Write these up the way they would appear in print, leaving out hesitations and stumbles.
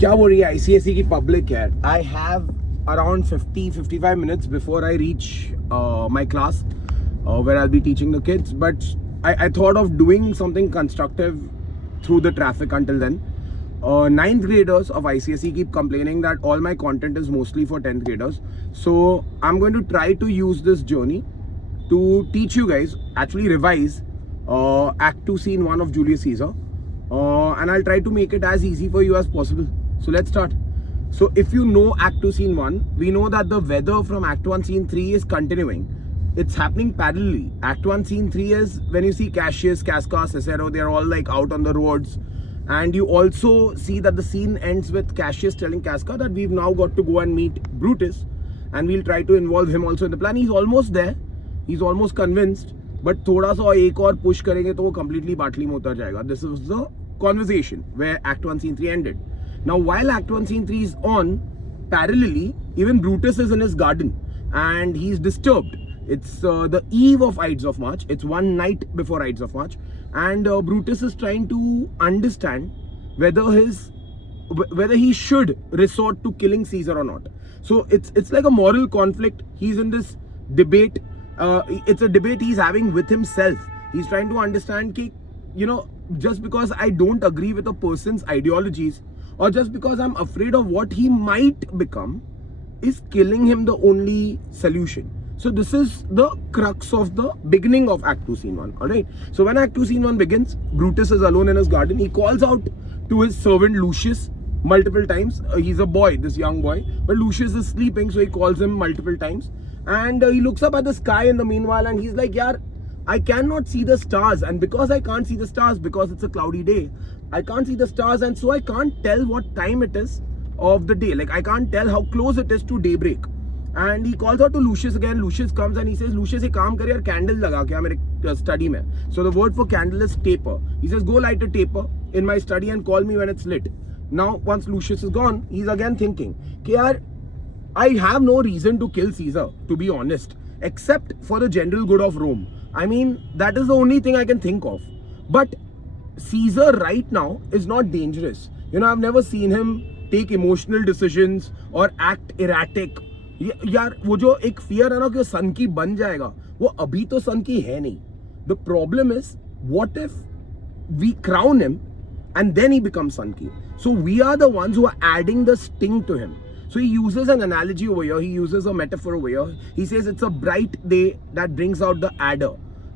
क्या बोल रही है ICSE की पब्लिक यार. I have around 50-55 minutes before I reach my class where I'll be teaching the kids, but I thought of doing something constructive through the traffic until then. Ninth graders of ICSE keep complaining that all my content is mostly for 10th graders, so I'm going to try to use this journey to teach you guys, actually revise Act 2 Scene 1 of Julius Caesar, and I'll try to make it as easy for you as possible. So let's start. So if you know Act 2 Scene 1, we know that the weather from Act 1 Scene 3 is continuing. It's happening parallelly. Act 1 Scene 3 is when you see Cassius, Casca, Cicero, they're all like out on the roads. And you also see that the scene ends with Cassius telling Casca that we've now got to go and meet Brutus. And we'll try to involve him also in the plan. He's almost there. He's almost convinced. But थोड़ा सा एक और push करेंगे तो वो completely बाटली में उतर जाएगा. This is the conversation where Act 1 Scene 3 ended. Now while Act 1 Scene 3 is on, parallelly, even Brutus is in his garden and he's disturbed. It's the eve of Ides of March. It's one night before Ides of March. And Brutus is trying to understand whether he should resort to killing Caesar or not. So it's like a moral conflict. He's in this debate. It's a debate he's having with himself. He's trying to understand कि, you know, just because I don't agree with a person's ideologies, or just because I'm afraid of what he might become, is killing him the only solution? So this is the crux of the beginning of Act 2 Scene 1, alright? So when Act 2 Scene 1 begins, Brutus is alone in his garden. He calls out to his servant Lucius multiple times. He's a boy, this young boy, but Lucius is sleeping, so he calls him multiple times. And he looks up at the sky in the meanwhile and he's like, yaar, I cannot see the stars, and because I can't see the stars, because it's a cloudy day, I can't see the stars, and so I can't tell what time it is of the day. Like I can't tell how close it is to daybreak. And he calls out to Lucius again. Lucius comes and he says, Lucius, एक काम कर यार, candle लगा क्या मेरे study में. So the word for candle is taper. He says, go light a taper in my study and call me when it's lit. Now once Lucius is gone, he's again thinking कि यार, I have no reason to kill Caesar, to be honest, except for the general good of Rome. I mean, that is the only thing I can think of. But Caesar right now is not dangerous. You know, I've never seen him take emotional decisions or act erratic. यार वो जो एक fear है ना कि वो सन की बन जाएगा, वो अभी तो सन की है नहीं. The problem is, what if we crown him and then he becomes सन की? So we are the ones who are adding the sting to him. So he uses an analogy over here, he uses a metaphor over here. He says it's a bright day that brings out the adder.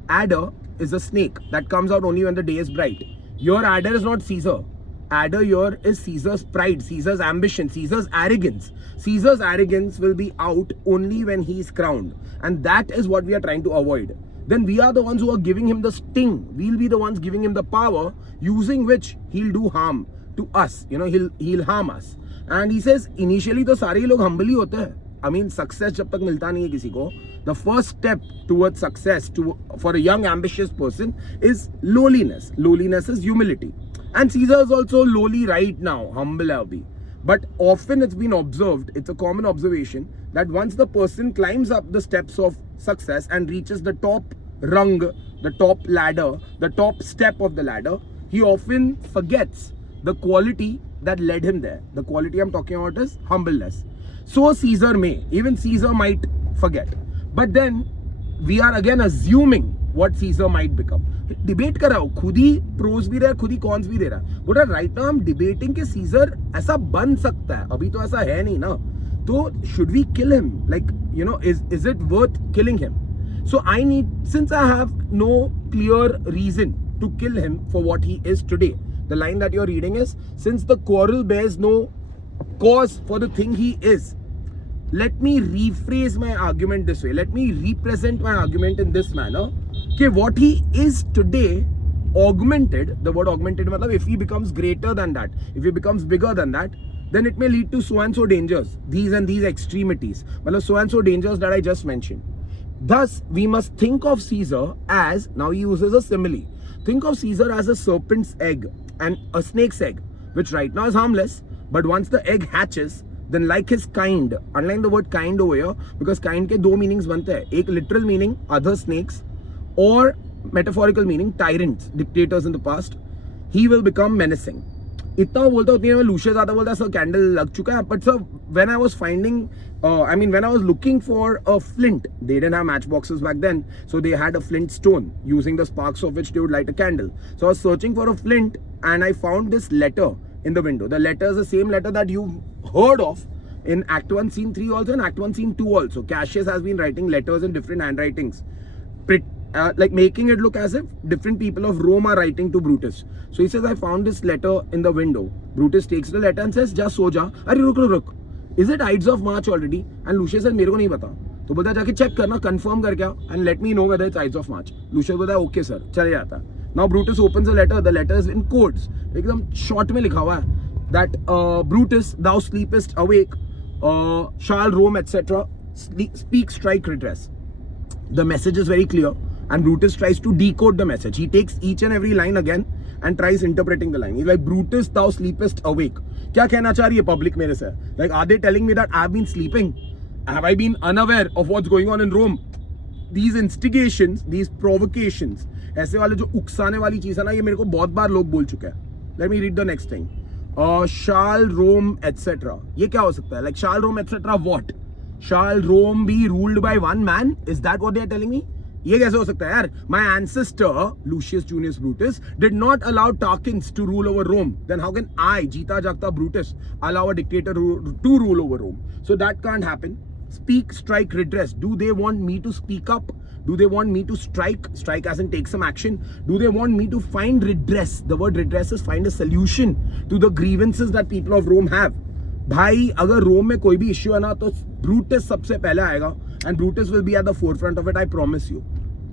Adder is a snake that comes out only when the day is bright. Your adder is not Caesar. Adder here is Caesar's pride, Caesar's ambition, Caesar's arrogance. Caesar's arrogance will be out only when he is crowned. And that is what we are trying to avoid. Then we are the ones who are giving him the sting. We'll be the ones giving him the power, using which he'll do harm to us. You know, he'll harm us. And he says, initially तो सारे लोग humble ही होते हैं. I mean, success जब तक मिलता नहीं है किसी को, the first step towards success for a young ambitious person is lowliness. Lowliness is humility. And Caesar is also lowly right now, humble है अभी. But often it's been observed, it's a common observation, that once the person climbs up the steps of success and reaches the top rung, the top ladder, the top step of the ladder, he often forgets the quality that led him there. The quality I'm talking about is humbleness. So Caesar may, even Caesar might forget. But then we are again assuming what Caesar might become. Debate कर रहा हूँ, खुद ही pros भी रहा है, खुद ही cons भी दे रहा है. But right now I'm debating कि Caesar ऐसा बन सकता है. अभी तो ऐसा है नहीं ना. तो should we kill him? Like, you know, is it worth killing him? So since I have no clear reason to kill him for what he is today. The line that you're reading is, since the quarrel bears no cause for the thing he is, let me rephrase my argument this way. Let me represent my argument in this manner. Okay, what he is today, augmented, the word augmented, if he becomes greater than that, if he becomes bigger than that, then it may lead to so and so dangers, these and these extremities, so and so dangers that I just mentioned. Thus, we must think of Caesar as, now he uses a simile, think of Caesar as a serpent's egg and a snake's egg, which right now is harmless, but once the egg hatches, then like his kind, underline the word kind over here, because kind के दो meanings बनते हैं. एक literal meaning, other snakes, or metaphorical meaning, tyrants, dictators in the past. He will become menacing. इतना वो बोलता उतनी में लूशियस आता बोलता सर कैंडल लग चुका है but sir when I was finding when I was looking for a flint, they didn't have matchboxes back then, so they had a flint stone using the sparks of which they would light a candle. So I was searching for a flint and I found this letter in the window. The letter is the same letter that you've heard of in Act 1 Scene 3 also and Act 1 Scene 2 also. Cassius has been writing letters in different handwritings, like making it look as if different people of Rome are writing to Brutus. So he says, I found this letter in the window. Brutus takes the letter and says, just so ja. Arre ruk. Is it Ides of March already? And Lucius says, मेरे को नहीं पता. तो बोलता है जाके check करना, confirm करके आओ and let me know whether it's Ides of March. Lucius बोलता है okay sir, चले जाता. Now Brutus opens the letter. The letter is in codes. एकदम short में लिखा हुआ है that Brutus, thou sleepest awake, shall Rome etc. Speak, strike, redress. The message is very clear and Brutus tries to decode the message. He takes each and every line again and tries interpreting the line. He's like, Brutus, thou sleepest awake. क्या कहना चाह रही है public मेरे से? Like, are they telling me that I've been sleeping? Have I been unaware of what's going on in Rome? These instigations, these provocations, ऐसे वाले जो उकसाने वाली चीज है ना, ये मेरे को बहुत बार लोग बोल चुके हैं. Let me read the next thing. Shall Rome etc. ये क्या हो सकता है? Like, shall Rome etc. what? Shall Rome be ruled by one man? Is that what they are telling me? ये कैसे हो सकता है यार? My ancestor Lucius Junius Brutus did not allow Tarquins to rule over Rome. Then how can I, जीता जागता Brutus, allow a dictator to rule over Rome? So that can't happen. Speak, strike, redress. Do they want me to speak up? Do they want me to strike? Strike as in take some action. Do they want me to find redress? The word redress is find a solution to the grievances that people of Rome have. भाई अगर रोम में कोई भी issue है ना तो Brutus सबसे पहले आएगा and Brutus will be at the forefront of it, I promise you.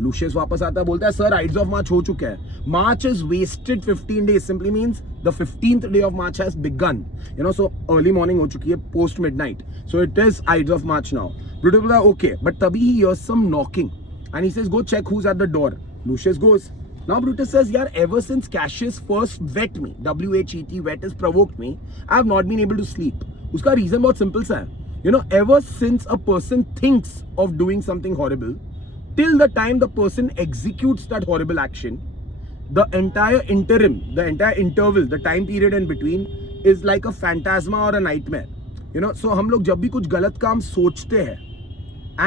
Luscious वापस आता है, बोलता है सर आइड्स ऑफ मार्च हो चुके हैं. March is wasted 15 days simply means the 15th day of March has begun. You know, so early morning हो चुकी है, post midnight. So it is Ides of March now. Brutus बोलता है okay, but तभी he hears some knocking and he says go check who's at the door. Lucius goes. Now Brutus says, yaar, ever since Cassius first wet me, W-H-E-T, wet has provoked me, I have not been able to sleep. Uska reason बहुत simple सा है. You know, ever since a person thinks of doing something horrible, till the time the person executes that horrible action, the entire interim, the entire interval, the time period in between is like a phantasma or a nightmare. You know, so हम लोग जब भी कुछ गलत काम सोचते हैं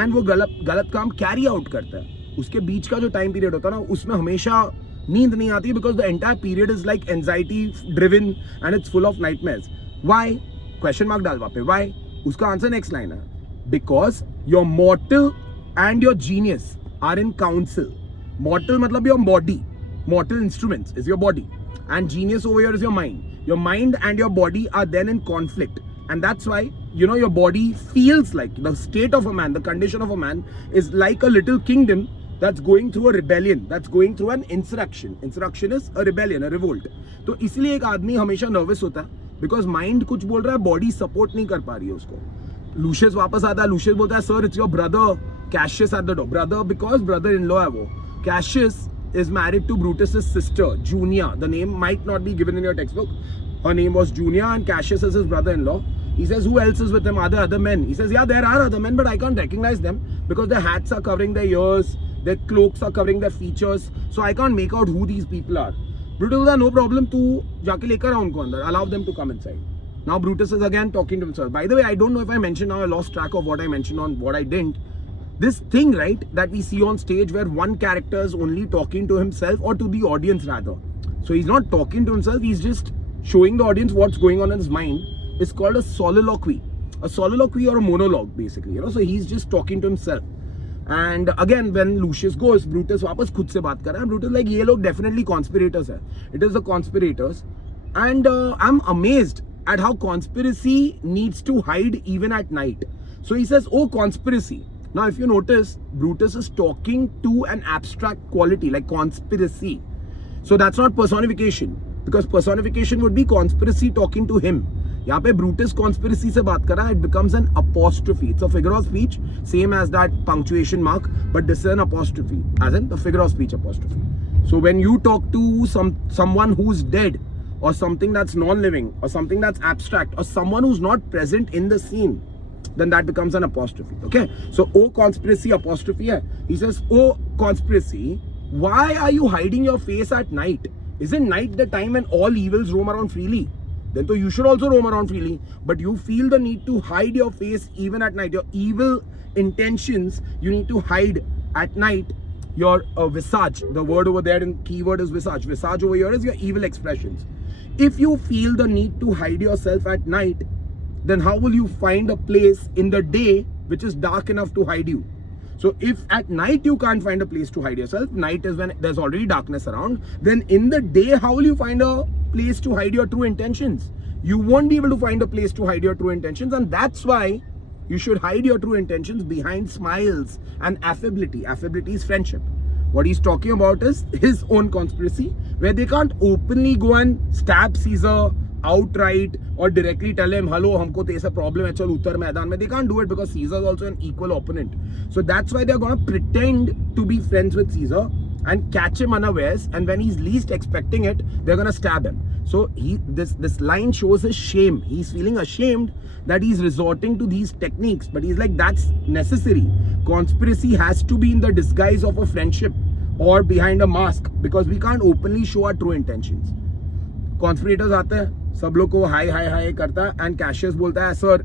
and वो गलत काम carry out करते हैं, उसके बीच का जो टाइम पीरियड होता है ना, उसमें हमेशा नींद नहीं आती because the entire period is like anxiety driven and it's full of nightmares. Why? Question mark डाल वापे. व्हाई? उसका आंसर नेक्स्ट लाइन है, because your mortal and your genius are in council. Mortal मतलब your body, mortal instruments is your body and genius over here is your mind. Your mind and your body are then in conflict, and that's why, you know, your body feels like the state of a man, the condition of a man is like a little kingdom that's going through a rebellion, that's going through an insurrection. Insurrection is a rebellion, a revolt. तो इसलिए एक आदमी हमेशा nervous होता है because mind कुछ बोल रहा है, बॉडी सपोर्ट नहीं कर पा रही है उसको. लूशियस वापस आता है. लूशियस बोलता है sir it's your brother Cassius at the door. Brother because brother in law है वो. Cassius is married to Brutus's sister, Junia. The name might not be given in your textbook. Her name was Junia and Cassius is his brother-in-law. He says, who else is with him? Are there other men? He says, yeah, there are other men, but I can't recognize them because their hats are covering their ears, their cloaks are covering their features, so I can't make out who these people are. Brutus says, no problem, tu jaake lekar aa unko andar, allow them to come inside. Now Brutus is again talking to himself. By the way, I don't know if I mentioned, now I lost track of what I mentioned on what I didn't. This thing, right, that we see on stage where one character is only talking to himself or to the audience rather. So he's not talking to himself, he's just showing the audience what's going on in his mind. It's called a soliloquy. A soliloquy or a monologue basically, you know, so he's just talking to himself. And again when Lucius goes, Brutus वापस खुद से बात कर रहा है. Brutus like ये लोग definitely conspirators है. It is the conspirators. And I'm amazed at how conspiracy needs to hide even at night. So he says, oh, conspiracy. Now, if you notice, Brutus is talking to an abstract quality like conspiracy. So that's not personification, because personification would be conspiracy talking to him. यहाँ पे Brutus conspiracy से बात कर रहा है. It becomes an apostrophe. It's a figure of speech, same as that punctuation mark, but this is an apostrophe, as in the figure of speech apostrophe. So when you talk to someone who's dead, or something that's non-living, or something that's abstract, or someone who's not present in the scene, then that becomes an apostrophe. Okay, so oh conspiracy apostrophe hai. He says, oh conspiracy, why are you hiding your face at night? Isn't night the time when all evils roam around freely? then you should also roam around freely. But you feel the need to hide your face even at night. Your evil intentions, you need to hide at night. Your visage, the word over there in keyword is visage. Visage over here is your evil expressions. If you feel the need to hide yourself at night, then how will you find a place in the day which is dark enough to hide you? So if at night you can't find a place to hide yourself, night is when there's already darkness around, then in the day, how will you find a place to hide your true intentions? You won't be able to find a place to hide your true intentions, and that's why you should hide your true intentions behind smiles and affability. Affability is friendship. What he's talking about is his own conspiracy, where they can't openly go and stab Caesar outright or directly tell him, hello, humko to aisa problem hai, chal uttar maidan mein. They can't do it because Caesar is also an equal opponent. So that's why they're going to pretend to be friends with Caesar and catch him unawares, and when he's least expecting it, they're going to stab him. So this line shows his shame. He's feeling ashamed that he's resorting to these techniques, but he's like, that's necessary. Conspiracy has to be in the disguise of a friendship or behind a mask, because we can't openly show our true intentions. Conspirators आते हैं, सब लोग को हाय हाय हाय करता है, and Cassius बोलता है, sir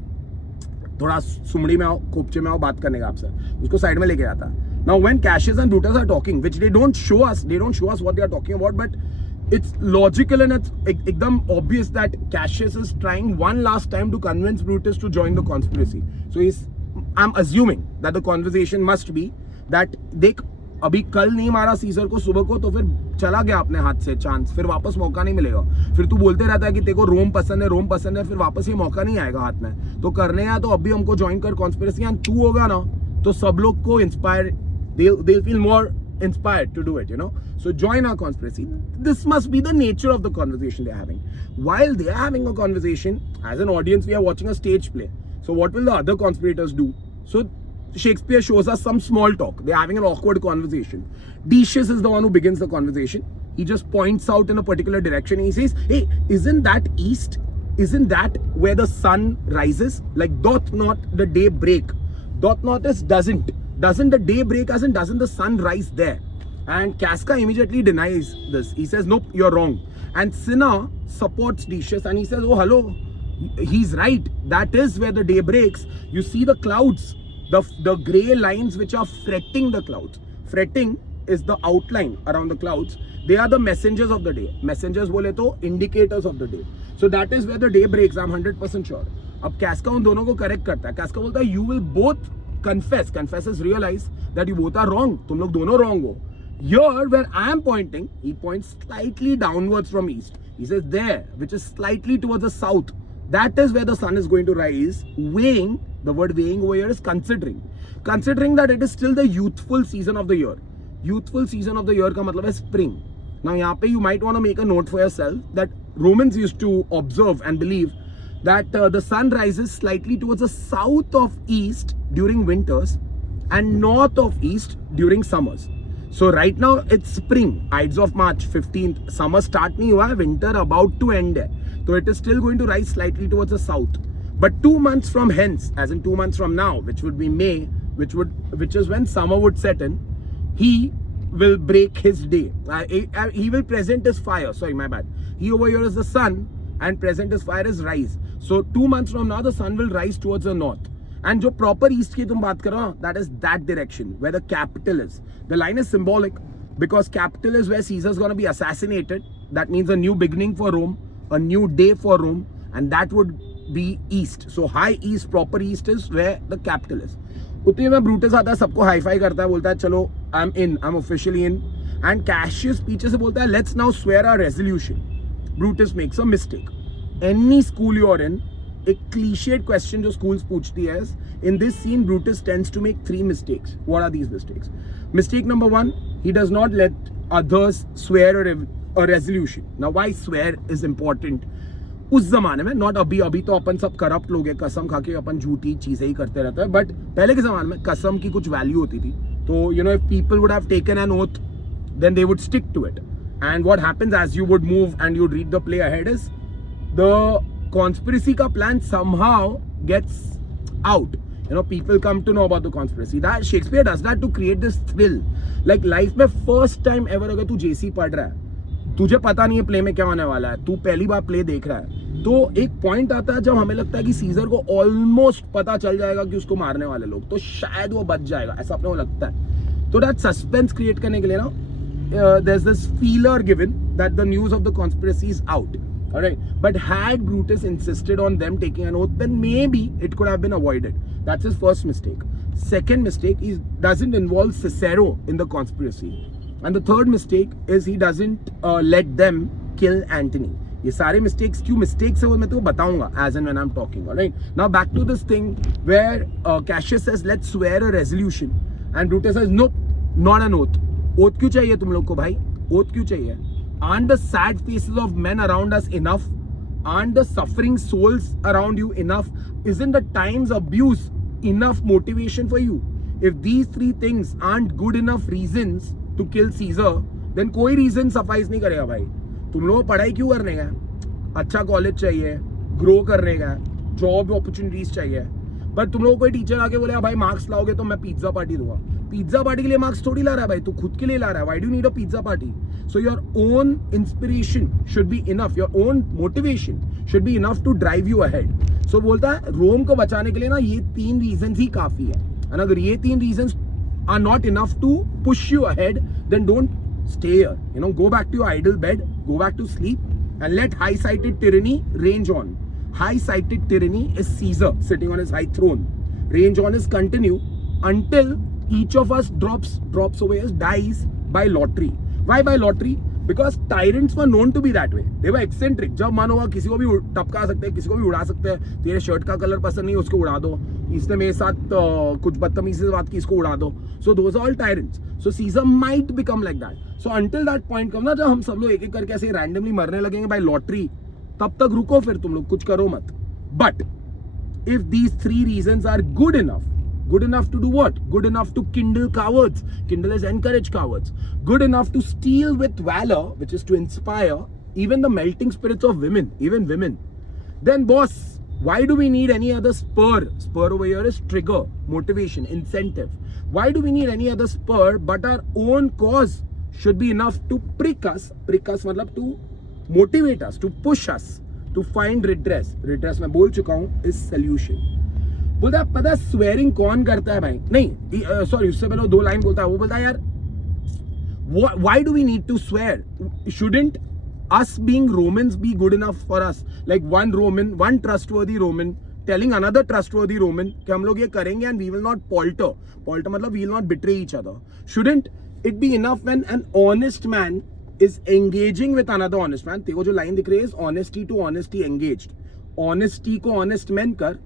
थोड़ा सुमड़ी में आओ, खोपचे में आओ, बात करने का आपसे, उसको साइड में लेके जाता है. Now when Cassius and Brutus are talking, which they don't show us what they are talking about, but it's logical and it's ekdam obvious that Cassius is trying one last time to convince Brutus to join the conspiracy. So I'm assuming that the conversation must be that देख अभी कल नहीं मारा scissor को सुबह को, तो फिर चला गया अपने हाथ से चांस, फिर वापस मौका नहीं मिलेगा. फिर तू बोलते रहता है कि तेरे को रोम पसंद है, फिर वापस ये मौका नहीं आएगा हाथ में. तो करने या तो अभी हमको ज्वाइन कर कॉन्स्पिरेसी, एंड तू होगा ना तो सब लोग को inspire, they'll feel more inspired to do it, you know. So join our conspiracy. This must be the nature of the conversation they're having. While they're having a conversation, as an audience we are watching a stage play. So what will the other conspirators do? So Shakespeare shows us some small talk. They're having an awkward conversation. Decius is the one who begins the conversation. He just points out in a particular direction. He says, hey, isn't that east? Isn't that where the sun rises? Like, doth not the day break? Doth not is doesn't. Doesn't the day break as in doesn't the sun rise there? And Casca immediately denies this. He says, nope, you're wrong. And Cinna supports Decius and he says, oh, hello, he's right. That is where the day breaks. You see the clouds, the gray lines which are fretting the clouds. Fretting is the outline around the clouds. They are the messengers of the day. Messengers bole to indicators of the day. So that is where the day breaks. I'm 100% sure. Ab Casca उन दोनों को correct करता है. Casca बोलता है, you will both confess is realize that you both are wrong. तुम लोग दोनों wrong हो. Here where I am pointing, he points slightly downwards from east. He says there, which is slightly towards the south. That is where the sun is going to rise. Weighing, the word weighing over here is considering. Considering that it is still the youthful season of the year. Youthful season of the year का मतलब है spring. Now यहाँ पे you might want to make a note for yourself that Romans used to observe and believe that the sun rises slightly towards the south of east during winters and north of east during summers. So right now it's spring, Ides of March 15th. Summer start नहीं हुआ है, winter about to end है. So it is still going to rise slightly towards the south. But 2 months from hence, as in 2 months from now, which would be May, which is when summer would set in, he will break his day. He will present his fire. Sorry, my bad. He over here is the sun and present his fire is rise. So 2 months from now, the sun will rise towards the north. And जो proper east की तुम बात करो, that is that direction where the capital is. The line is symbolic because capital is where Caesar is going to be assassinated. That means a new beginning for Rome, a new day for Rome, and that would be east. So high east, proper east is where the capital is. उतने में Brutus आता है, सबको hi fi करता है, बोलता है चलो I'm officially in. And Cassius पीछे से बोलता है let's now swear our resolution. Brutus makes a mistake. Any school you're in, a cliched question जो schools पूछती है, in this scene Brutus tends to make 3 mistakes. What are these mistakes? Mistake number 1, he does not let others swear a resolution. Now why swear is important? उस जमाने में, not अभी तो अपन सब corrupt लोग हैं, कसम खा के अपन झूठी चीजें ही करते रहते हैं, बट पहले के जमाने में कसम की कुछ वैल्यू होती थी. तो you know if people would have taken an oath then they would stick to it. And what happens as you would move and you read the play ahead is the conspiracy का plan somehow gets out. You know, people come to know about the conspiracy. That Shakespeare does that to create this thrill. Like life में first time ever अगर तू JC पढ़ रहा है तुझे पता नहीं है प्ले में क्या होने वाला है, तू पहली बार प्ले देख रहा है, तो एक पॉइंट आता है जब हमें लगता है कि सीजर को ऑलमोस्ट पता चल जाएगा कि उसको मारने वाले लोग, तो शायद वो बच जाएगा, ऐसा अपने को लगता है। तो दैट सस्पेंस क्रिएट करने के लिए ना there is this feeler given that the news of the conspiracy is out, alright, but had Brutus insisted on them taking an oath, then maybe it could have been avoided. That's his first mistake. Second mistake is doesn't involve Cicero in the conspiracy, and the third mistake is he doesn't let them kill Antony. ये सारे mistakes क्यों mistakes है वो मैं तो बताऊंगा as and when I'm talking. Alright, now back to this thing where Cassius says let's swear a resolution and Brutus says nope, not an oath. Oath क्यों चाहिए तुम लोग को भाई? Oath क्यों चाहिए? Aren't the sad faces of men around us enough? Aren't the suffering souls around you enough? Isn't the time's abuse enough motivation for you? If these three things aren't good enough reasons to kill Caesar, then कोई reason suffice नहीं करेगा भाई। तुम लोग पढ़ाई क्यों करने का? अच्छा कॉलेज चाहिए, ग्रो करने का, जॉब अपॉर्चुनिटीज चाहिए, पर तुम लोग कोई टीचर आके बोले भाई मार्क्स लाओगे तो मैं पिज्जा पार्टी दूंगा। पिज्जा पार्टी के लिए मार्क्स थोड़ी ला रहा है भाई, तू खुद के लिए ला रहा है। Why do you need a pizza party? So your own inspiration should be enough, your own motivation should be enough to drive you ahead. So बोलता है रोम को बचाने के लिए ना ये 3 रीजंस ही काफी है, और अगर ये 3 reasons are not enough to push you ahead, then don't stay here, you know, go back to your idle bed, go back to sleep, and let high-sighted tyranny range on. High-sighted tyranny is Caesar sitting on his high throne. Range on is continue until each of us drops away, dies by lottery. Why by lottery? Because tyrants were known to be that way. They were eccentric. जब मन होगा किसी को भी टपका सकते हैं, किसी को भी उड़ा सकते हैं। तेरे शर्ट का कलर पसंद नहीं, उसको उड़ा दो। इसने मेरे साथ कुछ बदतमीजी से बात की, इसको उड़ा दो। So those are all tyrants. So Caesar might become like that. So until that point comes ना, जब हम सब लोग एक एक करके ऐसे randomly मरने लगेंगे by lottery, तब तक रुको, फिर तुम लोग कुछ करो मत। But if these 3 reasons are good enough to do what? Good enough to kindle cowards. Kindle is encourage cowards. Good enough to steal with valor, which is to inspire even the melting spirits of women, even women. Then boss, why do we need any other spur? Spur over here is trigger, motivation, incentive. Why do we need any other spur but our own cause should be enough to prick us मतलब to motivate us, to push us, to find redress. Redress मैं बोल चुका हूँ is solution. बोलता है पता swearing कौन करता है भाई? नहीं सॉरी, उससे पहले 2 लाइन बोलता है। वो बोलता है यार why do we need to swear? Shouldn't us being Romans be good enough for us? Like one trustworthy Roman telling another trustworthy Roman कि हम लोग ये करेंगे and we will not palter मतलब we will not betray each other. Shouldn't it be enough when an honest man is engaging with another honest man? तेरे को जो line दिख रही है is honesty to honesty engaged. Honesty को honest men कर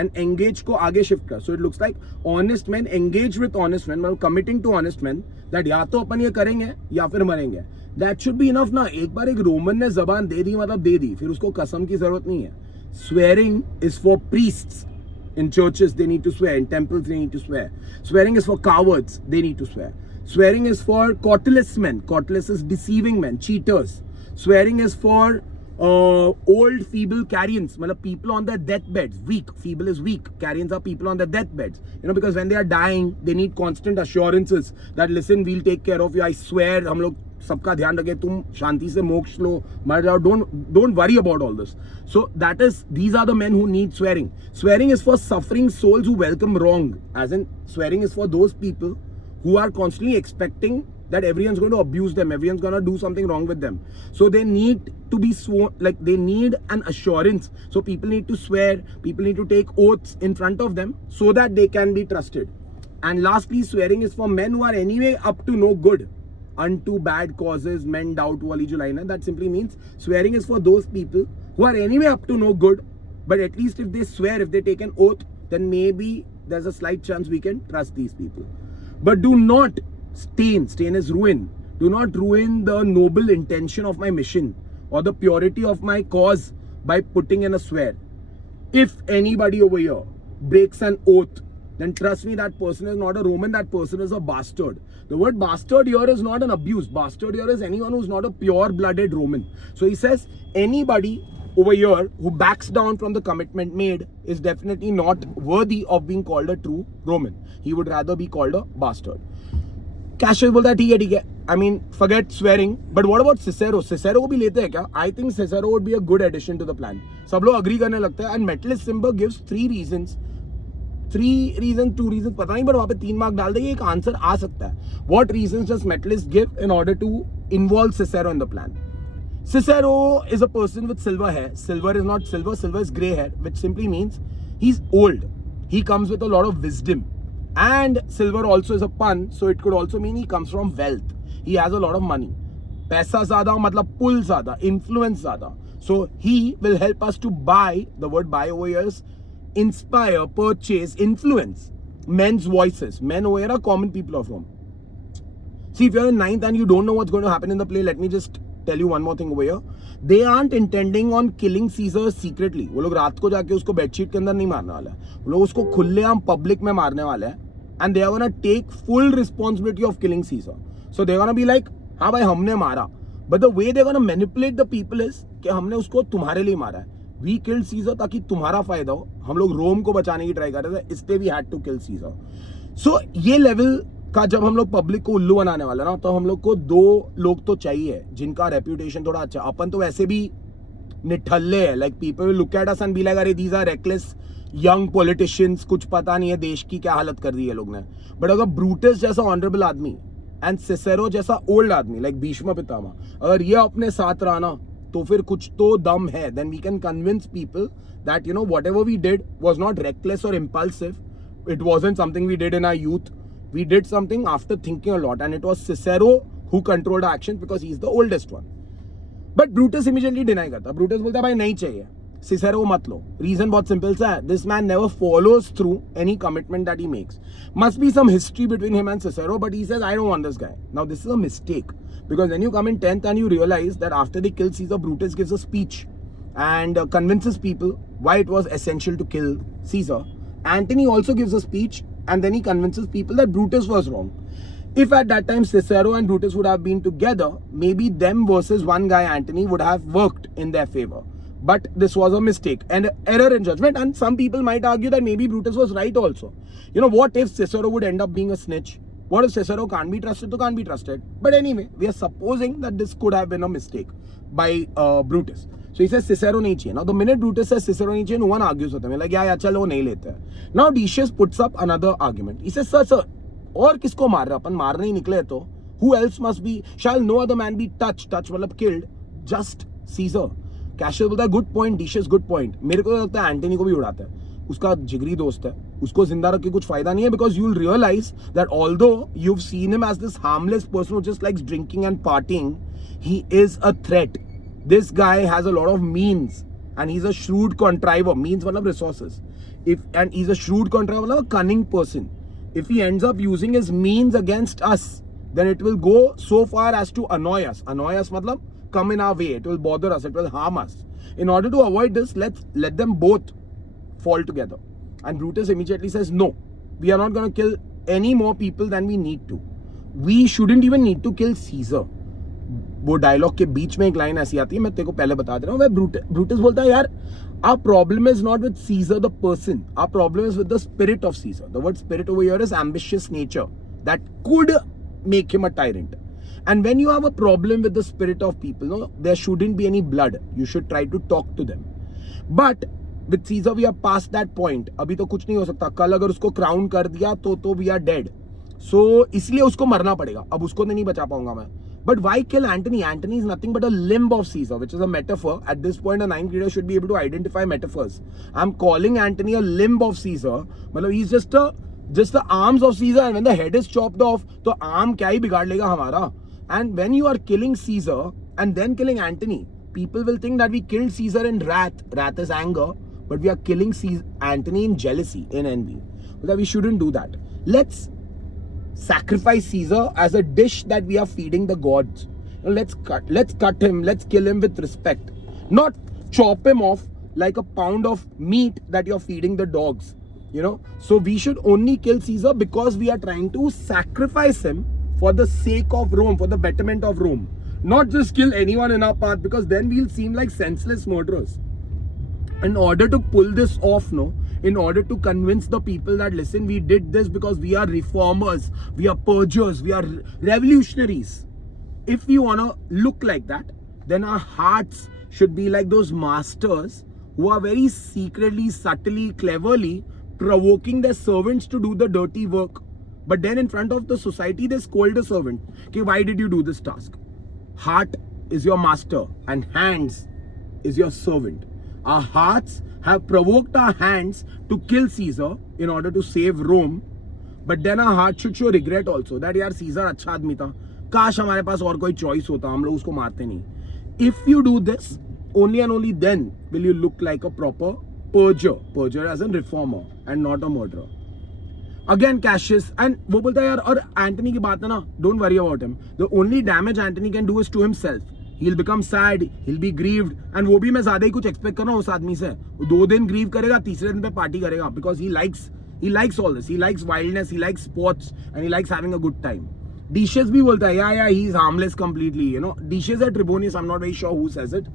and engage को आगे shift कर. So it looks like honest men engage with honest men, मतलब committing to honest men that या तो अपन ये करेंगे या फिर मरेंगे. That should be enough ना. एक बार एक रोमन ने जबान दे दी मतलब दे दी, फिर उसको कसम की जरूरत नहीं है. Swearing is for priests. In churches they need to swear, in temples they need to swear. Swearing is for cowards, they need to swear. Swearing is for cautelous men. Cautelous is deceiving men, cheaters. Swearing is for old feeble carrions, मतलब people on their deathbeds. Weak, feeble is weak. Carrions are people on their deathbeds. You know, because when they are dying, they need constant assurances that listen, we'll take care of you. I swear, हम लोग सबका ध्यान रखें, तुम शांति से मोक्ष लो, मर जाओ. Don't worry about all this. So these are the men who need swearing. Swearing is for suffering souls who welcome wrong. As in, swearing is for those people who are constantly expecting that everyone's going to abuse them, everyone's going to do something wrong with them. So they need to be sworn, like they need an assurance. So people need to swear, people need to take oaths in front of them so that they can be trusted. And lastly, swearing is for men who are anyway up to no good, unto bad causes, men doubt wali jo line hai. That simply means swearing is for those people who are anyway up to no good, but at least if they swear, if they take an oath, then maybe there's a slight chance we can trust these people. But do not stain is ruin. Do not ruin the noble intention of my mission or the purity of my cause by putting in a swear. If anybody over here breaks an oath, then trust me, that person is not a Roman, that person is a bastard. The word bastard here is not an abuse. Bastard here is anyone who's not a pure-blooded Roman. So he says anybody over here who backs down from the commitment made is definitely not worthy of being called a true Roman. He would rather be called a bastard. Cassius बोलता है ठीक है, I mean, forget swearing. But what about Cicero? Cicero को भी लेते हैं क्या? I think Cicero would be a good addition to the plan. सब लोग agree करने लगते हैं. And Metellus Simber gives 3 reasons. 2 reasons पता नहीं, but वहाँ पे 3 मार्क डाल देंगे, एक आंसर आ सकता है. What reasons does Metellus give in order to involve Cicero in the plan? Cicero is a person with silver hair. Silver is not silver. Silver is grey hair, which simply means he's old. He comes with a lot of wisdom. And silver also is a pun, so it could also mean he comes from wealth. He has a lot of money. पैसा ज़्यादा मतलब pull ज़्यादा, influence ज़्यादा. So he will help us to buy, the word buy over here is inspire, purchase, influence men's voices. Men over here are common people of Rome. See, if you're in 9th and you don't know what's going to happen in the play, let me just tell you one more thing over here. They aren't intending on killing Caesar secretly. वो लोग रात को जाके उसको bedsheet के अंदर नहीं मारने वाला है. वो लोग उसको खुलेआम पब्लिक में मारने वाले हैं. And they are gonna take full responsibility of killing Caesar. So they're gonna be like, हाँ भाई हमने मारा. But the way they're gonna manipulate the people is कि हमने उसको तुम्हारे लिए मारा है. We killed Caesar ताकि तुम्हारा फायदा हो. हम लोग रोम को बचाने की ट्राई कर रहे थे, इसलिए we had to kill Caesar. So ये लेवल का जब हम लोग पब्लिक को उल्लू बनाने वाले ना, तो हम लोग को 2 लोग तो चाहिए जिनका रेप्यूटेशन थोड़ा अच्छा. अपन तो वैसे भी निठल्ले है. Like people will look at us and be like, अरे these are reckless young politicians, कुछ पता नहीं है देश की क्या हालत कर दी है लोग ने. बट अगर ब्रूटस जैसा ऑनरेबल आदमी एंड सिसेरो जैसा ओल्ड आदमी लाइक भीष्म पितामह, अगर ये अपने साथ रहा ना, तो फिर कुछ तो दम है. Then we can convince people that you know whatever we did was not reckless or impulsive. It wasn't something we did in our youth. We did something after thinking a lot, and it was Cicero who controlled our actions because he's the oldest one. But Brutus immediately deny करता. Brutus बोलता है भाई नहीं चाहिए, Cicero मत लो. Reason बहुत simple सा है. This man never follows through any commitment that he makes. Must be some history between him and Cicero, but he says I don't want this guy. Now this is a mistake, because when you come in 10th and you realize that after they kill Caesar, Brutus gives a speech and convinces people why it was essential to kill Caesar. Antony also gives a speech and then he convinces people that Brutus was wrong. If at that time Cicero and Brutus would have been together, maybe them versus one guy Antony would have worked in their favor. But this was a mistake and error in judgment, and some people might argue that maybe Brutus was right also. You know, what if Cicero would end up being a snitch? What if Cicero can't be trusted? So can't be trusted. But anyway, we are supposing that this could have been a mistake by Brutus. So he says Cicero nahi chahiye. Now the minute Brutus says Cicero nahi chahiye, no one argues with him. Like yeah, chalo nahi lete hai. Now Decius puts up another argument. He says sir, और किसको मार रहा, अपन मारने ही निकले तो who else must be, shall no other man be touched मतलब killed, just Caesar. Cassius बोलता है गुड पॉइंट, डिशियस गुड पॉइंट. मेरे को लगता है एंटनी को भी उड़ाता है, उसका जिगरी दोस्त है, उसको जिंदा रख के कुछ फायदा नहीं है. Because you will realize that although you have seen him as this harmless person who just likes drinking and partying, he is a threat. This guy has a lot of means and he is a shrewd contriver. Means मतलब resources. If and he is a shrewd contriver मतलब a cunning person. If he ends up using his means against us, then it will go so far as to annoy us. Annoy us matlab come in our way. It will bother us. It will harm us. In order to avoid this, let's let them both fall together. And Brutus immediately says, no, we are not going to kill any more people than we need to. We shouldn't even need to kill Caesar. वो dialogue के बीच में एक line ऐसी आती है, मैं तेरे को पहले बता दे रहा हूँ. ब्रूटस बोलता है यार, our problem is not with Caesar the person, our problem is with the spirit of Caesar. The word spirit over here is ambitious nature that could make him a tyrant. And when you have a problem with the spirit of people, no, there shouldn't be any blood. You should try to talk to them. But with Caesar we are past that point. अभी तो कुछ नहीं हो सकता. कल अगर उसको crown कर दिया तो we are dead. So इसलिए उसको मरना पड़ेगा. अब उसको नहीं बचा पाऊंगा मैं. But why kill Antony? Antony is nothing but a limb of Caesar, which is a metaphor. At this point, a 9th grader should be able to identify metaphors. I'm calling Antony a limb of Caesar. मतलब he's just the arms of Caesar, and when the head is chopped off, तो arm क्या ही बिगाड़ लेगा हमारा? And when you are killing Caesar and then killing Antony, people will think that we killed Caesar in wrath. Wrath is anger, but we are killing Antony in jealousy, in envy. But we shouldn't do that. Let's sacrifice Caesar as a dish that we are feeding the gods. Let's cut him, let's kill him with respect, not chop him off like a pound of meat that you're feeding the dogs, you know. So we should only kill Caesar because we are trying to sacrifice him for the sake of Rome, for the betterment of Rome, not just kill anyone in our path, because then we'll seem like senseless murderers. In order to pull this off, no, in order to convince the people that listen, we did this because we are reformers, we are purgers, we are revolutionaries. if you want to look like that, then our hearts should be like those masters who are very secretly, subtly, cleverly provoking their servants to do the dirty work. But then in front of the society, they scold the servant. Okay, why did you do this task? Heart is your master and hands is your servant. Our hearts have provoked our hands to kill Caesar in order to save Rome. But then our heart should show regret also that यार Caesar अच्छा आदमी था, काश हमारे पास और कोई choice होता, हम लोग उसको मारते नहीं. If you do this, only and only then will you look like a proper purger as a reformer and not a murderer. Again Cassius, and वो बोलता है यार, और एंटनी की बात है ना, don't worry about him. The only damage Antony can do is to himself. He'll become sad, he'll be grieved, and वो भी मैं ज़्यादा ही कुछ expect कर रहा हूँ उस आदमी से. 2 दिन grieve करेगा, तीसरे दिन पे party करेगा, because he likes all this. He likes wildness, he likes sports, and he likes having a good time. Decius भी बोलता है, yeah, he's harmless completely, you know. Decius or Trebonius, I'm not very sure who says it.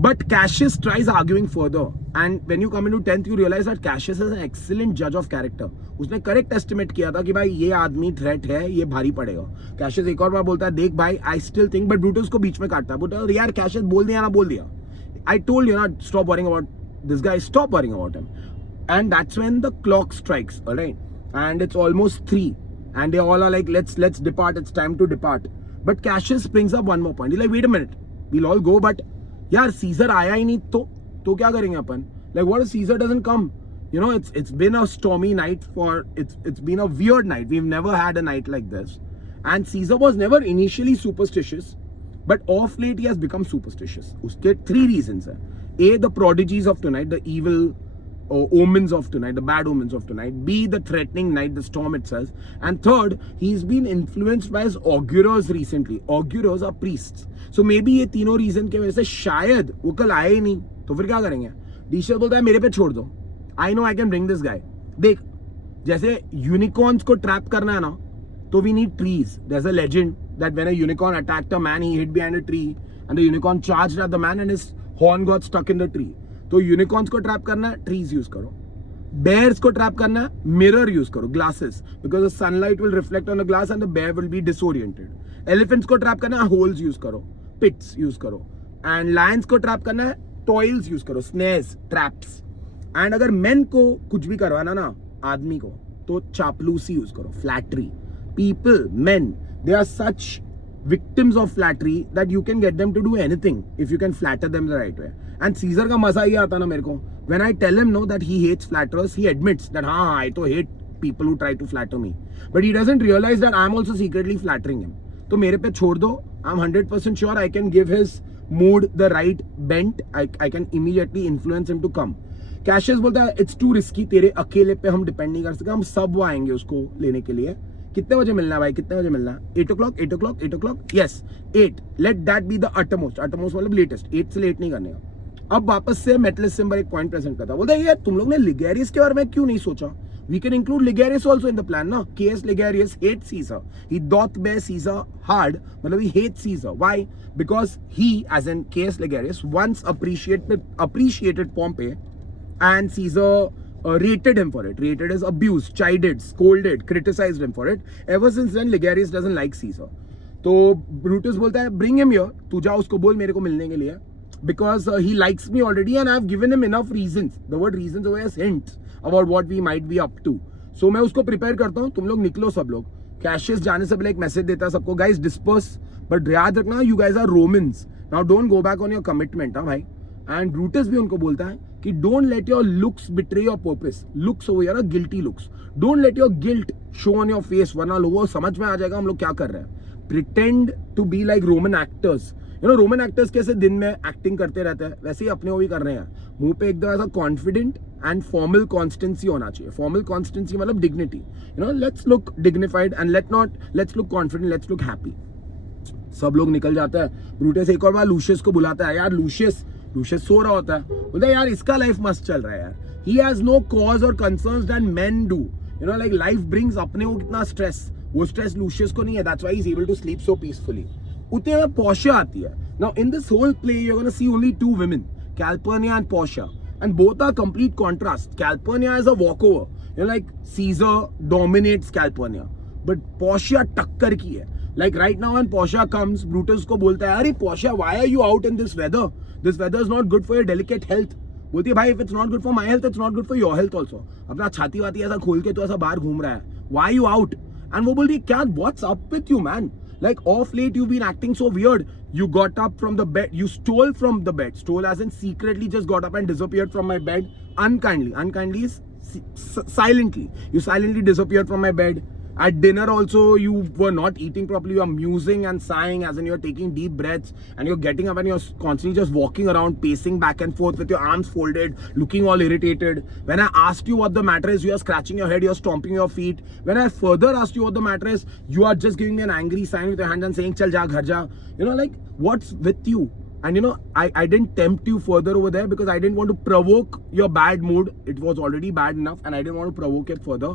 But Cassius tries arguing further, and when you come into 10th, you realize that Cassius is an excellent judge of character. उसने correct estimate किया था कि भाई ये आदमी threat है, ये भारी पड़ेगा. Cassius एक और बार बोलता है, देख भाई, I still think, but Brutus को बीच में काटता है. बोलता है यार Cassius बोल दिया ना, बोल दिया. I told you not stop worrying about this guy. Stop worrying about him. And that's when the clock strikes, all right? And it's almost 3, and they all are like, let's depart. It's time to depart. But Cassius brings up one more point. He's like, wait a minute, we'll all go, but यार Caesar आया ही नहीं तो क्या करेंगे अपन? Like, what if Caesar doesn't come? You know, it's been a stormy night it's been a weird night. We've never had a night like this. And Caesar was never initially superstitious, but off late he has become superstitious. Uske 3 reasons hai. A, the prodigies of tonight, the evil omens of tonight, the bad omens of tonight. B, the threatening night, the storm itself. And third, he's been influenced by his augurers recently. Augurers are priests. So maybe ये तीनों reason के वजह से शायद वो कल आए ही नहीं, तो फिर क्या करेंगे? Decius बोलता है मेरे पे छोड़ दो. I know I can bring this guy. देख, जैसे यूनिकॉर्न्स को ट्रैप करना है ना, तो we need trees. There's a legend that when a unicorn attacked a man, he hid behind a tree, and the unicorn charged at the man, and his horn got stuck in the tree. तो unicorns को trap करना है, trees use करो. Bears को trap करना है, mirror use करो, glasses, because the sunlight will reflect on the glass and the bear will be disoriented. Elephants को ट्रैप करना है, होल्स यूज करो, पिट्स यूज करो. एंड लायंस को ट्रैप करना है, टॉयल्स यूज करो, स्नेयर्स, ट्रैप्स. एंड अगर मेन को कुछ भी करवाना ना, आदमी को, तो चापलूसी यूज करो, flattery. People, men, they are such victims of flattery that you can get them to do anything if you can flatter them the right way. And Caesar का मजा ये आता ना मेरे को, when I tell him no that he hates flatterers, he admits that हाँ I तो hate people who try to flatter me, but he doesn't realize that I'm also secretly flattering him. तो मेरे पे छोड़ दो, I'm 100% sure I can give his mood the right bent. I can immediately influence him to come. Cassius बोलता है it's too risky, तेरे अकेले पे हम डिपेंड नहीं कर सकते, हम सब वो आएंगे उसको लेने के लिए. कितने बजे मिलना है भाई, कितने बजे मिलना है? 8 o'clock, yes 8. let that be the uttermost मतलब लेटेस्ट. 8 से लेट नहीं करने का. अब वापस से मेटलिस सिम्बर एक पॉइंट प्रेजेंट करता, बोलता है यार तुम लोग ने लिगेरियस के बारे में क्यों नहीं सोचा? We can include Ligarius also in the plan, ना? Caius Ligarius hates Caesar. He doth bear Caesar hard, मतलब he hates Caesar. Why? Because he, as in Caius Ligarius, once appreciated Pompey, and Caesar rated him for it, rated as abused, chided, scolded, criticized him for it. Ever since then, Ligarius doesn't like Caesar. तो Brutus बोलता है, bring him here, तू जा उसको बोल मेरे को मिलने के लिए, because he likes me already and I've given him enough reasons. The word reasons over here is hints about what we might be up to. So मैं उसको prepare करता हूँ, तुम लोग निकलो सब लोग. Cassius जाने से पहले एक मैसेज देता है सबको, guys disperse, but याद रखना you guys are Romans. Now don't go back on your commitment, हाँ भाई. And Brutus भी उनको बोलता है कि don't let your looks betray your purpose. Looks over here, guilty looks. Don't let your guilt show on your face, वरना लोगों को समझ में आ जाएगा हम लोग क्या कर रहे हैं. Pretend to be like Roman actors. You know, Roman actors कैसे दिन में एक्टिंग करते रहते हैं, वैसे ही अपने वो भी कर रहे हैं. मुंह पे एकदम ऐसा कॉन्फिडेंट एंड फॉर्मल कॉन्स्टेंसी होना चाहिए. फॉर्मल कॉन्स्टेंसी मतलब dignity. You know, let's look dignified and let's look confident, let's look happy. सब लोग निकल जाता है. ब्रूटस एक और बार लूशियस को बुलाता है. यार लूशियस सो रहा होता है, बोलता है यार इसका लाइफ मस्त चल रहा है यार. ही हैज नो कॉज और concerns that main do. You know, like life brings अपने को कितना स्ट्रेस, वो स्ट्रेस लूशियस को नहीं है. That's why he is able to sleep so peacefully. उतने में पोर्शिया आती है. Now in this whole play you are gonna see only 2 women, Calpurnia and Portia, and both are complete contrast. Calpurnia is a walkover. You know, like Caesar dominates Calpurnia, but Portia टक्कर की है. Like right now when Portia comes, Brutus को बोलता है, अरे Portia, why are you out in this weather? This weather is not good for your delicate health. बोलती है भाई, if it's not good for my health, it's not good for your health also. अपना छाती वाती ऐसा खोल के तो ऐसा बाहर घूम रहा है. Why are you out? And वो बोलती है, क्या, what's up with you, man? Like off late you've been acting so weird. You got up from the bed, you stole from the bed. Stole as in secretly just got up and disappeared from my bed unkindly. Unkindly is silently. You silently disappeared from my bed. At dinner also, you were not eating properly. You are musing and sighing as in you're taking deep breaths and you're getting up and you're constantly just walking around, pacing back and forth with your arms folded, looking all irritated. When I asked you what the matter is, you are scratching your head, you're stomping your feet. When I further asked you what the matter is, you are just giving me an angry sign with your hand and saying, chal ja, ghar ja. You know, like, what's with you? And you know, I didn't tempt you further over there because I didn't want to provoke your bad mood. It was already bad enough and I didn't want to provoke it further.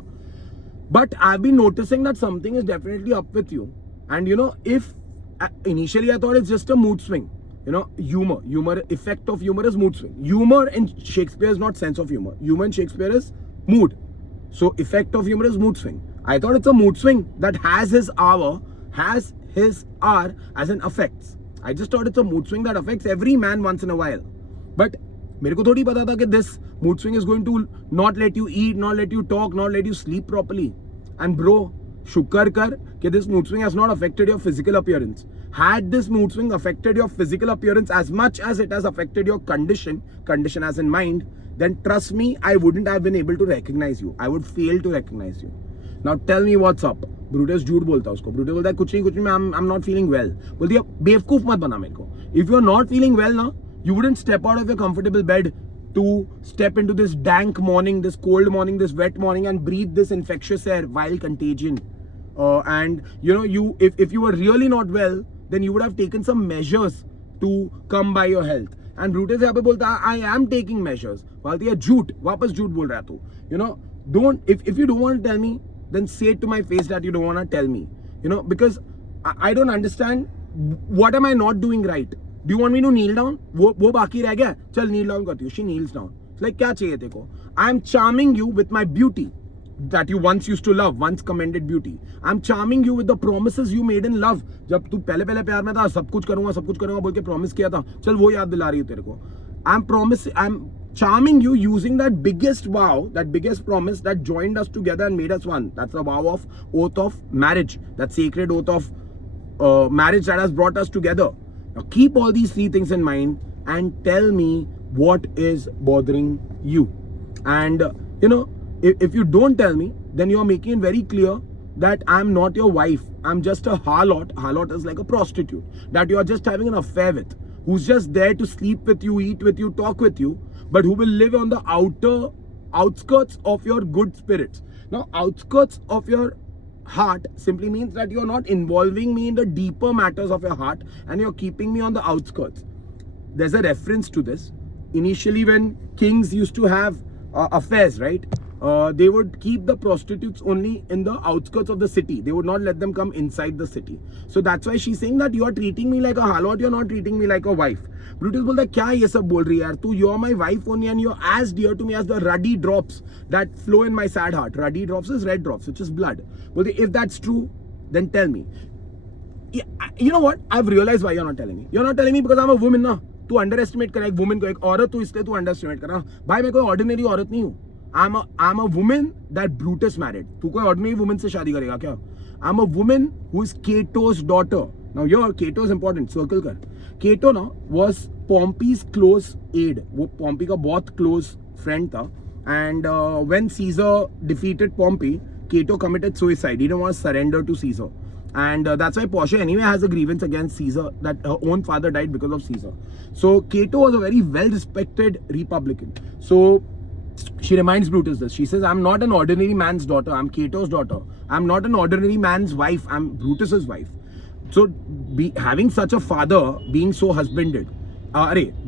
But I've been noticing that something is definitely up with you. And you know, if initially I thought it's just a mood swing, you know, effect of humor is mood swing. Humor in Shakespeare is not sense of humor. Humor in Shakespeare is mood. So effect of humor is mood swing. I thought it's a mood swing that has his hour as in affects. I just thought it's a mood swing that affects every man once in a while. But मेरे को थोड़ी पता था कि this mood swing is going to not let you eat, not let you talk, not let you sleep properly. And bro, शुक्र कर कि this mood swing has not affected your physical appearance. Had this mood swing affected your physical appearance as much as it has affected your condition as in mind, then trust me, I wouldn't have been able to recognize you. I would fail to recognize you. Now tell me what's up. Brutus झूठ बोलता है उसको. Brutus बोलता है कुछ नहीं, I'm not feeling well. बोलती है बेवकूफ मत बना मेरे को. If you're not feeling well now, you wouldn't step out of your comfortable bed to step into this dank morning, this cold morning, this wet morning and breathe this infectious air, vile contagion. And you know, if you were really not well, then you would have taken some measures to come by your health. And Brutus यहाँ पे बोलता है, I am taking measures. बोलती है झूठ, वापस झूठ बोल रहा है तू. You know, if you don't want to tell me, then say it to my face that you don't want to tell me. You know, because I don't understand, what am I not doing right? Do you want me to kneel down? वो बाकी रह गया, चल kneel down करती हूँ. She kneels down. It's like क्या चाहिए तेरे को? I am charming you with my beauty that you once used to love, once commended beauty. I am charming you with the promises you made in love. जब तू पहले प्यार में था, सब कुछ करूँगा बोल के promise किया था. चल वो याद दिला रही हूँ तेरे को. I'm charming you using that biggest vow, that biggest promise that joined us together and made us one. That's the vow of oath of marriage, that sacred oath of marriage that has brought us together. Now keep all these three things in mind and tell me what is bothering you. And you know, if you don't tell me, then you are making it very clear that I'm not your wife. I'm just a harlot. Harlot is like a prostitute that you are just having an affair with, who's just there to sleep with you, eat with you, talk with you, but who will live on the outskirts of your good spirits. Now, outskirts of your heart simply means that you're not involving me in the deeper matters of your heart and you're keeping me on the outskirts. There's a reference to this. Initially, when kings used to have affairs, right? They would keep the prostitutes only in the outskirts of the city. They would not let them come inside the city. So that's why she's saying that you are treating me like a harlot, you're not treating me like a wife. Brutus बोलता है क्या ये सब बोल रही है यार तू? You're my wife only and you're as dear to me as the ruddy drops that flow in my sad heart. Ruddy drops is red drops, which is blood. बोलती if that's true, then tell me. You know what? I've realized why you're not telling me. You're not telling me because I'm a woman ना. तू underestimate कर एक woman को, एक औरत तू इसलिए तू underestimate कर रहा. भाई मैं कोई ordinary औरत नहीं हूँ. I'm a woman that Brutus married. तू कोई ordinary woman से शादी करेगा क्या? I'm a woman who is Cato's daughter. Now here Cato is important. Circle कर. Cato ना was Pompey's close aide. वो Pompey का बहुत close friend था. And when Caesar defeated Pompey, Cato committed suicide. He didn't want to surrender to Caesar. And that's why Portia anyway has a grievance against Caesar, that her own father died because of Caesar. So Cato was a very well-respected Republican. So she reminds Brutus this. She says, I'm not an ordinary man's daughter. I'm Cato's daughter. I'm not an ordinary man's wife. I'm Brutus's wife. So having such a father, being so husbanded,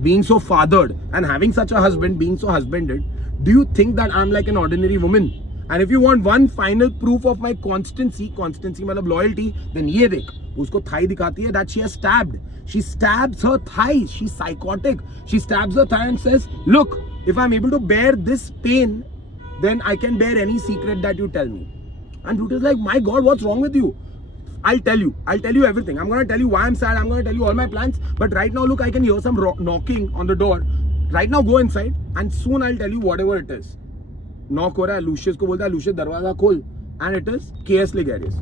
being so fathered and having such a husband, being so husbanded, do you think that I'm like an ordinary woman? And if you want one final proof of my constancy मतलब loyalty, then ये देख, उसको thigh दिखाती है that she has stabbed. She stabs her thigh. She's psychotic. She stabs her thigh and says, look, if I'm able to bear this pain, then I can bear any secret that you tell me. And Brutus is like, my God, what's wrong with you? I'll tell you everything. I'm gonna tell you why I'm sad. I'm gonna tell you all my plans. But right now, look, I can hear some knocking on the door. Right now, go inside, and soon I'll tell you whatever it is. Knock हो रहा है, Lucius को बोलता है, Lucius दरवाजा खोल, and it is KS Ligarius.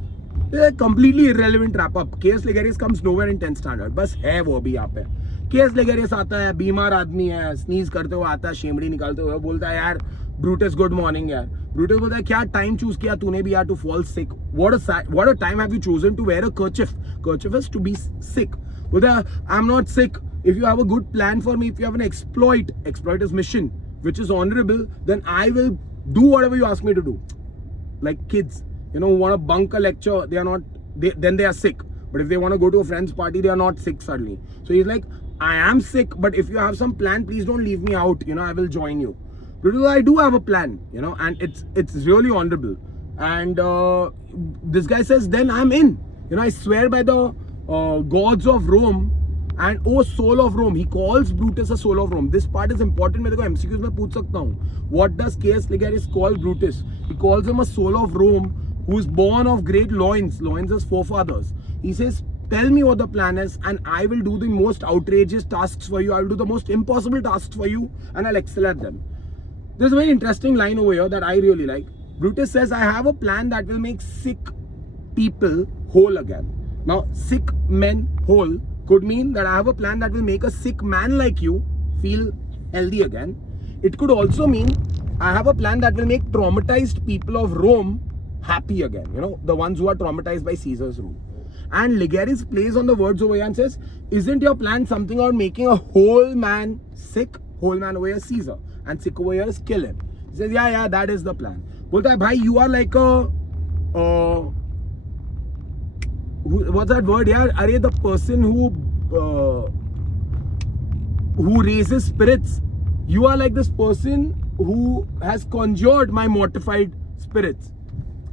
A completely irrelevant wrap up. KS Ligarius comes nowhere in 10th standard. बस है वो भी यहाँ पे. KS Ligarius आता है, बीमार आदमी है, स्नीज करते हुए आता है, शेमड़ी निकालते हुए बोलता है यार ब्रूटस गुड मॉर्निंग यार. ब्रूटस बोलता है क्या टाइम चूज किया तूने भी यार to fall sick. What a time have you chosen to wear a kerchief. Kerchief is to be sick. बोलता है I'm not sick. If you have a good plan for me, if you have an exploit is mission, which is honorable, then I will do whatever you ask me to do. Like kids, you know, who want to bunk a lecture, then they are sick. But if they want to go to a friend's party, they are not sick suddenly. So he's like, I am sick, but if you have some plan, please don't leave me out. You know, I will join you. Because I do have a plan, you know, and it's really honorable. And this guy says, then I'm in. You know, I swear by the gods of Rome and oh soul of Rome. He calls Brutus a soul of Rome. This part is important. मैं देखो MCQs में पूछ सकता हूँ. What does KS Ligarius call Brutus? He calls him a soul of Rome who is born of great loins. Loins as forefathers. He says, tell me what the plan is and I will do the most outrageous tasks for you. I will do the most impossible tasks for you and I'll excel at them. There's a very interesting line over here that I really like. Brutus says, I have a plan that will make sick people whole again. Now, sick men whole could mean that I have a plan that will make a sick man like you feel healthy again. It could also mean I have a plan that will make traumatized people of Rome happy again. You know, the ones who are traumatized by Caesar's rule. And Ligarius plays on the words over here and says, isn't your plan something about making a whole man sick? Whole man over here is Caesar. And sick over here is kill him. He says, yeah, that is the plan. Bolta hai, bhai, you are like a... what's that word? Yeah, are the person who raises spirits. You are like this person who has conjured my mortified spirits.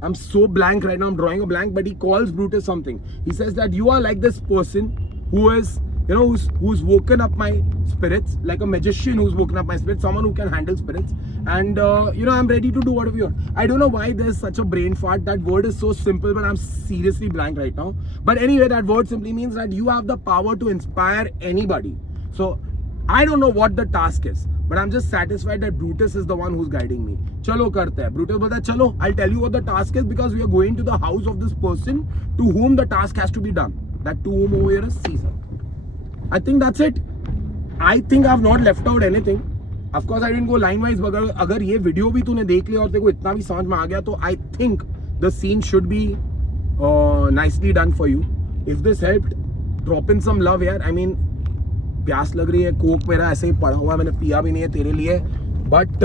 I'm so blank right now, I'm drawing a blank, but he calls Brutus something. He says that you are like this person who is, you know, who's woken up my spirits, like a magician who's woken up my spirits, someone who can handle spirits. And, you know, I'm ready to do whatever you want. I don't know why there's such a brain fart. That word is so simple, but I'm seriously blank right now. But anyway, that word simply means that you have the power to inspire anybody. So, I don't know what the task is, but I'm just satisfied that Brutus is the one who's guiding me. Chalo karte hai. Brutus bolta hai, chalo, I'll tell you what the task is because we are going to the house of this person to whom the task has to be done. That to whom over here is Caesar. I think that's it. I think I've not left out anything. Of course, I didn't go line wise, but अगर ये video भी तूने देख लिया और तेरे को इतना भी समझ में आ गया तो I think the scene should be nicely done for you. If this helped, drop in some love यार. I mean, प्यास लग रही है, कोक मेरा ऐसे ही पड़ा हुआ है, मैंने पिया भी नहीं है तेरे लिए. But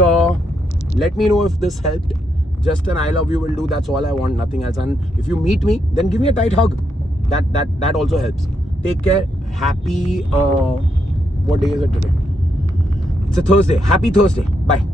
let me know if this helped. Just an I love you will do. That's all I want, nothing else. And if you meet me, then give me a tight hug. That also helps. Take care. Happy. What day is it today? It's a Thursday. Happy Thursday. Bye.